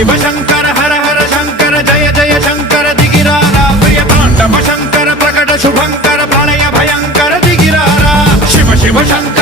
शिव शंकर हर हर शंकर जय जय शंकर दिगिरारा प्रिय तांडव शंकर प्रकट शुभंकर प्रलय भयंकर दिगिरारा शिव शिव शंकर